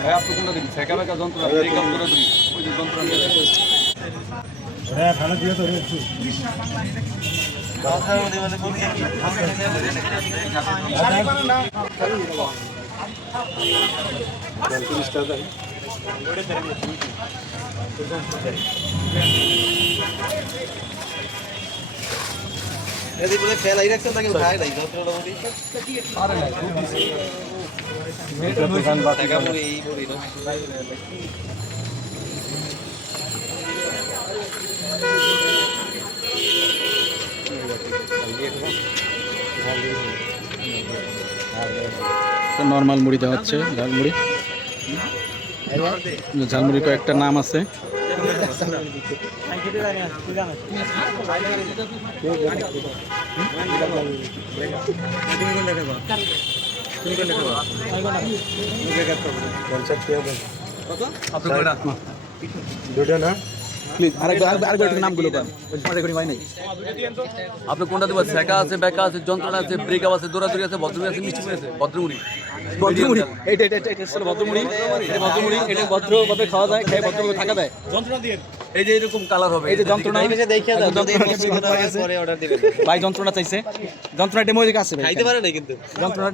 ভাই আপনি কোনটা দিন সেকা বেকা যন্ত্রণা ব্রেক আপ করে দিন ওই যে যন্ত্রণা হ্যাঁ ভালো দিয়ে তো রাখছেন তাকে উঠায় নাই যন্ত্রণা নর্মাল মুড়ি দেওয়া হচ্ছে ঝালমুড়ি ঝালমুড়ি কয়েকটা নাম আছে। দুটো না প্লিজ আরেকবার আরেকবার একটু নামগুলো করেন রেকর্ডিং নাই আপনি কোনটা দেবেন? সেকা আছে বেকা আছে যন্ত্রণা আছে ব্রেক আপ আছে দৌড়াদৌড়ি আছে ভদ্রমুড়ি আছে মিষ্টি মুড়ি আছে ভদ্রমুড়ি। ভদ্রমুড়ি। এটা এটা এটা হচ্ছে ভদ্রমুড়ি। এটা ভদ্রমুড়ি এটা ভদ্রভাবে খাওয়া যায় খেয়ে ভদ্রভাবে থাকা যায়। এই যে এরকম কালার হবে এই যে যন্ত্রণা। এই দাও যন্ত্রণা পরে অর্ডার দিবেন। ভাই যন্ত্রণা চাইছে। যন্ত্রণা ডেমো আছে ভাই। খাইতে পারে না কিন্তু? যন্ত্রণার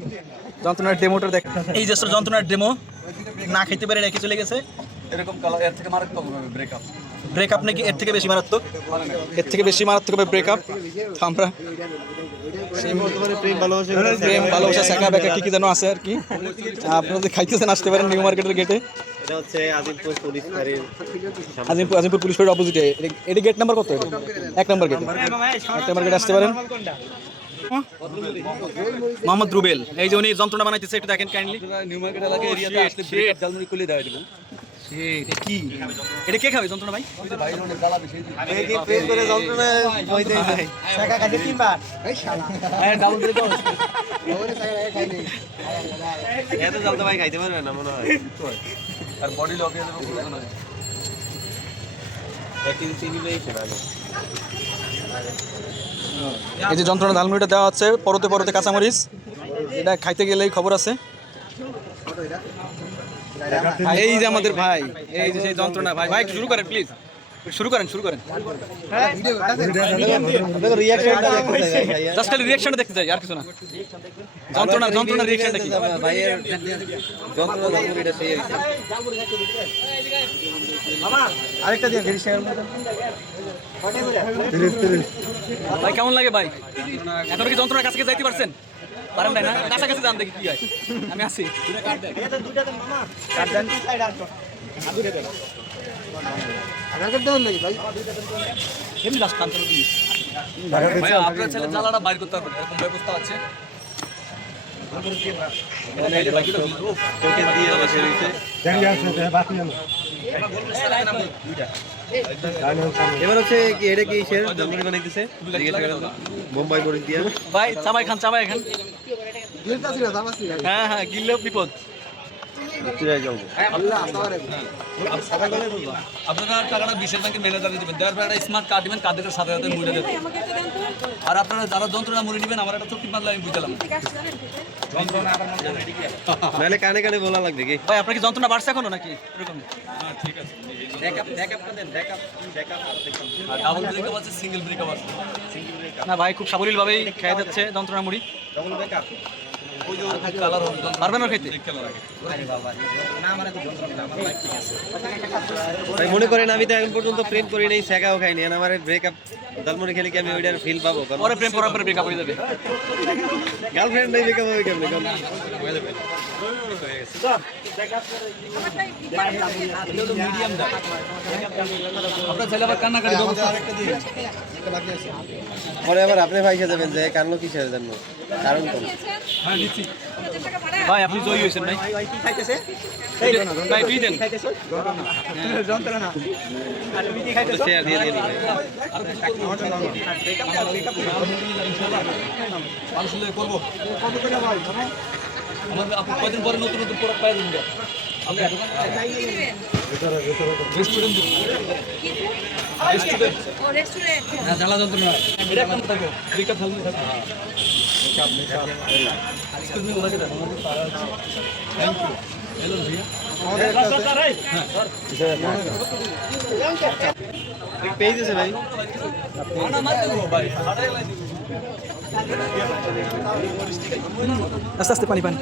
যন্ত্রণার ডেমোটা দেখ। এই যে যন্ত্রণার ডেমো। না খেতে পারে রেখে চলে গেছে। এরকম কালারের থেকে মারাত্মক হবে ব্রেক আপ ব্রেকআপ নাকি এর থেকে বেশি মারাত্মক? এর থেকে বেশি মারাত্মক হবে ব্রেকআপ আমরা প্রেম ভালোবাসা শাখা ব্যাকা কি কি যেন আছে আর কি। আপনারা যে খাইতেছেন আসতে পারেন নিউ মার্কেটের গেটে আজিমপুর পুলিশ আজিমপুর আজিমপুর পুলিশ ফাঁড়ির অপোজিটে এটি গেট নাম্বার কত এক নম্বর গেট এক নম্বর গেটে আসতে পারেন। মোহাম্মদ রুবেল। এই যে উনি যন্ত্রণা বানাইতেছে, একটু দেখেন কাইন্ডলি নিউ মার্কেট এলাকায় এরিয়াতে আসলে জালমুড়ি খুলে দেওয়া এটা কি খাবে যন্ত্রণা ভাই? মনে হয় এই যে যন্ত্রণা ঝালমুড়িটা দেওয়া হচ্ছে পরতে পরতে কাঁচামরিচ। এটা খাইতে গেলেই খবর আছে। এই যে আমাদের ভাই এই যে সেই যন্ত্রণা ভাই। ভাই শুরু করেন প্লিজ শুরু করেন শুরু করেন। জাস্ট খালি রিয়াকশনটা দেখতে চাই আর কিছু না। যন্ত্রণা যন্ত্রণা রিয়াকশনটা কি? ভাইয়ের যন্ত্রণা যন্ত্রণা সেই আরেকটা দিয়ে তিরিশ তিরিশ ভাই কেমন লাগে ভাই? এখন কি যন্ত্রণার কাছে যাইতে পারছেন? পারেন না? কাছাকাছি যান দেখি কি হয়। আমি কাট দেন। ভাই? আপনার ছেলে জ্বালাটা বাইর করতে পারবেন এরকম ব্যবস্থা আছে? দিয়ে বসে রইছে দেখি আসছে বাকি জানো এবার হচ্ছে কি এটা কি বানাইতেছে। বোম্বাই দিয়া। ভাই চাবাই খান চাবাই খান। হ্যাঁ হ্যাঁ গিললেও বিপদ। আপনারা টাকাটা বিশেষ ব্যাংকের ম্যানেজারে দেবেন। দেওয়ার পর একটা স্মার্ট কার্ড দিবেন কার্ডের সাথে সাথে মুড়ে দেবেন। আর আপনারা যারা যন্ত্রণা মুড়ে নেবেন আমার একটা চোখ মারলে আমি বুঝলাম নাহলে কানে কানে বলা লাগবে কি? ভাই আপনার কি যন্ত্রণা বাড়ছে এখনও নাকি? এরকম। আছে সিঙ্গেল ব্রেকআপ আছে। না ভাই খুব সাবলীল ভাবেই খেয়ে যাচ্ছে যন্ত্রণা মুড়ি না খেতে? মনে করেন আমি তো এখন পর্যন্ত প্রেম করি নাই শেখাও খাইনি আমার ব্রেকআপ দালমুড়ি খেলে কি আমি ওইটার ফিল পাবো? পরে প্রেম করার পরে ব্রেকআপ হয়ে যাবে। গার্লফ্রেন্ড নাই ব্রেকআপ হবে কেমনে? আবার কান্নাকাটি ব্যবস্থা পরে আবার আপনি ভাইসা যাবেন যে কারণ কিসের জন্য? কারণ কোন? হ্যাঁ নিচ্ছি ভাই আপনি জয়ী হয়েছেন ভাই। ভাই তুই দেন। করব। কদিন পরে নতুন নতুন প্রোডাক্ট পাই যাবেন রেস্টুরেন্ট রেস্টুরেন্ট রেস্টুরেন্ট জ্বালা যন্ত্রণা হয়। এটা ব্রেকআপ থাকবে পেয়ে গেছে ভাই। দেবো ভাই। আস্তে আস্তে পানি পানি।